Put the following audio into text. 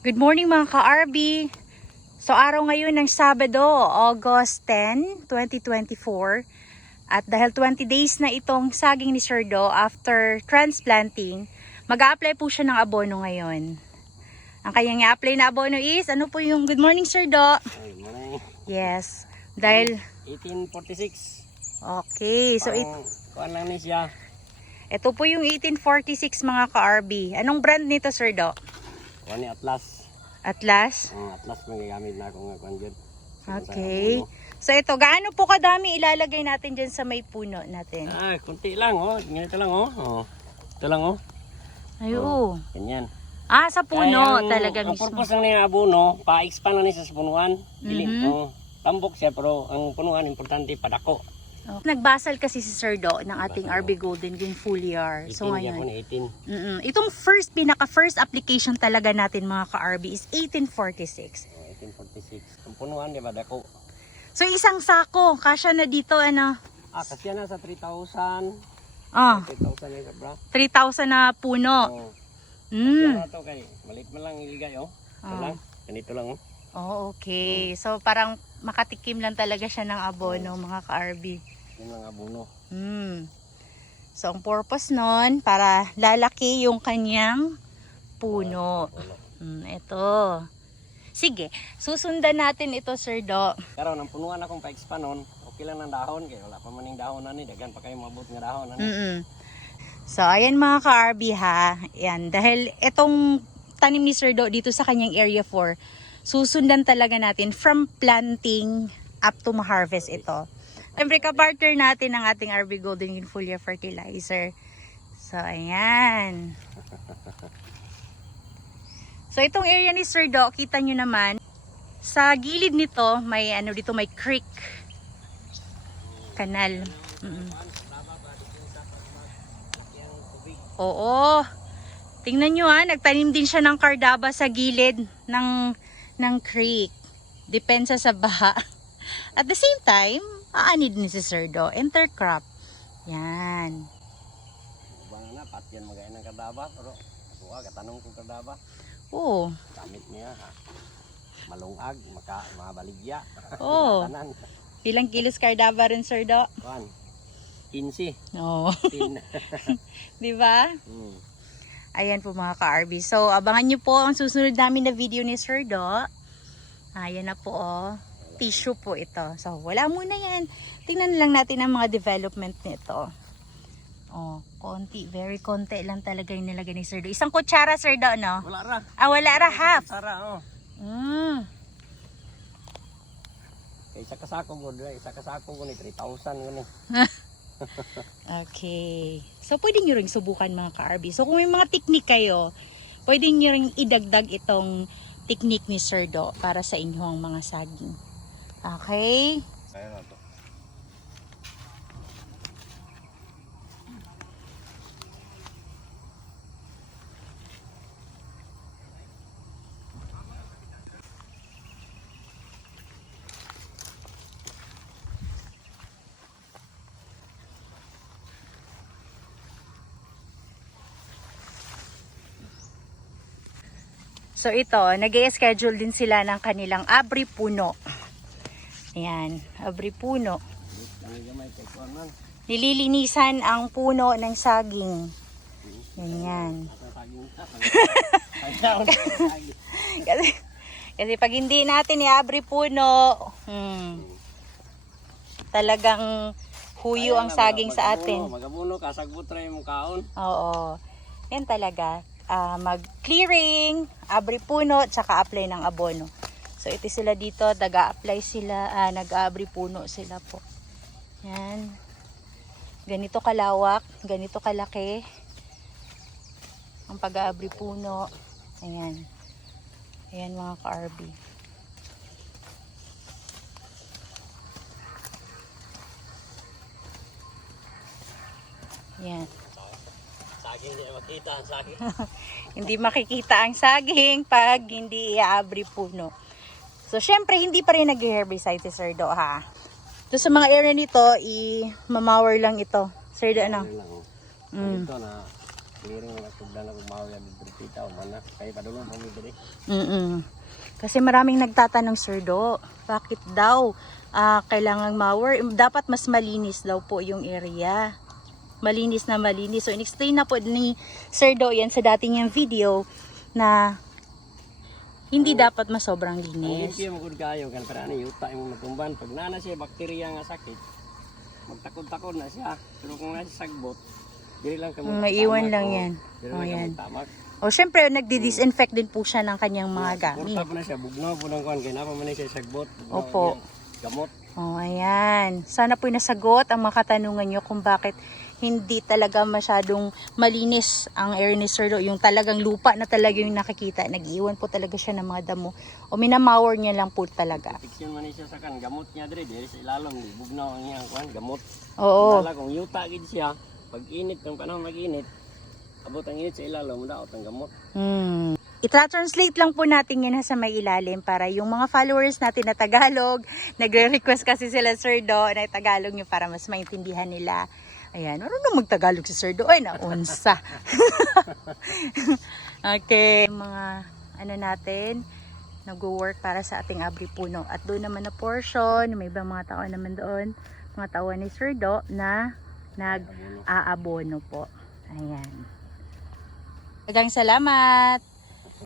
Good morning mga ka-RB. So araw ngayon ng Sabado, August 10, 2024. At dahil 20 days na itong saging ni Sir Do after transplanting, mag-a-apply po siya ng abono ngayon. Ang kanyang i-apply na abono is, ano po yung good morning Sir Do? Good morning. Yes, dahil 1846. okay, so Kuan lang ni siya. ito po yung 1846 mga ka-RB. Anong brand nito Sir Do? Kuan ni Atlas. Atlas? Atlas magagamit na akong kuan gyud. Okay. So ito, gaano po kadami ilalagay natin dyan sa may puno natin? Kunti lang Ganito lang Ito lang Ay, oo. Ganyan. Sa puno talaga ang mismo. purpose lang ni abono, pa-expand lang ni sa punuan. Dili tambok siya pero ang punuan importante padako. Nagbasal kasi si Sir Do ng ating RB Golden Green Foliar. So 18 ngayon, 18. Itong pinaka-first application talaga natin mga ka-RB is 1846. 1846. Ang punuan di ba dako? So isang sako, kasya na dito ano? Kasi na sa 3,000. 3,000 yung kabra. 3,000 na puno. Kasi na to kay malit man lang iligay Ito lang. Ganito lang Okay. So parang makatikim lang talaga siya ng abono mga ka-RB. Yung mga abono. So ang purpose nun, para lalaki yung kanyang puno. Ito. Sige, susundan natin ito Sir Do. Karon ang punuan akong pa-expand nun, okay lang ng dahon kay wala pa maning dahon ani, dagan pa kayo mabot nga dahon ani. So ayan mga ka-RB ha. Yan, dahil itong tanim ni Sir Do dito sa kanyang area 4, susundan talaga natin from planting up to ma-harvest ito. Siyempre ka-partner natin ang ating RB Golden Green Foliar Fertilizer. So ayan. So itong area ni Sir Do, kita nyo naman, sa gilid nito, may dito may creek. Kanal. Oo. Tingnan nyo nagtanim din siya ng cardaba sa gilid ng creek. Depensa sa baha. At the same time, aanid ni si Sir Do. Intercrop. Yan. Bang na patyan magain ng kadaba pero katanong kong kadaba. Oo. Gamit niya malungag, mabaligya. Oo. Ilang kilos cardaba rin Sir Do? 15. Oo. 10. Di ba? Ayan po mga ka-RB. So, abangan nyo po ang susunod namin na video ni Sir Do. Ayan na po Tissue po ito. So, wala muna yan. Tingnan lang natin ang mga development nito. Konti. Very konti lang talaga yung nilagay ni Sir Do. Isang kutsara Sir Do, no? Wala ra. Wala ra. Half. Kutsara, Isa kasako ko ni 3,000 gani. Okay. So, pwede nyo rin subukan mga ka-RB. So, kung may mga technique kayo, pwede nyo rin idagdag itong technique ni Sir Do para sa inyong mga saging. Okay? Kaya na to. So ito, nag-i-schedule din sila ng kanilang abri puno. Ayan, abri puno. Nililinisan ang puno ng saging. Yan. kasi pag hindi natin i-abri puno, talagang huyo ang saging sa atin. Magabuno ka, sagbot rin yung kaon. Oo. Yan talaga. Mag-clearing, abri puno, tsaka apply ng abono. So ito sila dito, nag-a-apply sila, nag-abri puno sila po. Yan. Ganito kalawak, ganito kalaki ang pag-aabri puno. Ayan. Ayan mga ka-RB. Yan. Hindi makita ang saging. Hindi makikita ang saging pag hindi i-abri puno. So, syempre, hindi pa rin nag-herbicide si Sir Do, ha? So, sa mga area nito, i-mamower lang ito. Sir Do, ano? Ito na, clearing na tugdan na kumawa yan dito. Kita o man na. Kaya padulong mo diri. Kasi maraming nagtatanong, Sir Do, bakit daw kailangang mower? Dapat mas malinis daw po yung area. Malinis na malinis. So, in-explain na po ni Sir Do yan sa dating yung video na hindi dapat masobrang Ang linis. limpyo mo kayo kan para ni yuta yung matumban. Pag nana siya bakterya nga sakit, magtakod-takod na siya. Pero kung nasa sagbot, dili lang kamo. Maiwan lang yan. Dili Oh, lang yan. kamo tamak. O, syempre, nagdi-disinfect din po siya ng kanyang mga gamit. Porta po na siya, bugnaw po ng kuhan. Kaya napa man siya sagbot. Bugnaw Opo. niyang gamot. Oh, ayan. Sana po nasagot ang mga katanungan nyo kung bakit hindi talaga masyadong malinis ang area ni Sir Do. Yung talagang lupa na talaga yung nakikita. Nag-iwan po talaga siya ng mga damo. O minamower niya lang po talaga. Protection man siya sa kan. Gamot niya diri sa ilalom. Bugnaw ang iyang kuhan. Gamot. Oo. Lala kung yuta gid siya, pag init ng panahon mag-init, abot ang init sa ilalom, daot ang gamot. Itra-translate lang po natin yan sa may ilalim para yung mga followers natin na Tagalog, nagre-request kasi sila Sir Do na Tagalog nyo para mas maintindihan nila. Ayan, marunong mag-Tagalog si Sir Do. Ay, naunsa. Okay, yung mga ano natin, nag-work para sa ating abri puno. At doon naman na portion, may ibang mga tao naman doon, mga tao ni Sir Do na nag-aabono po. Ayan. Magang salamat.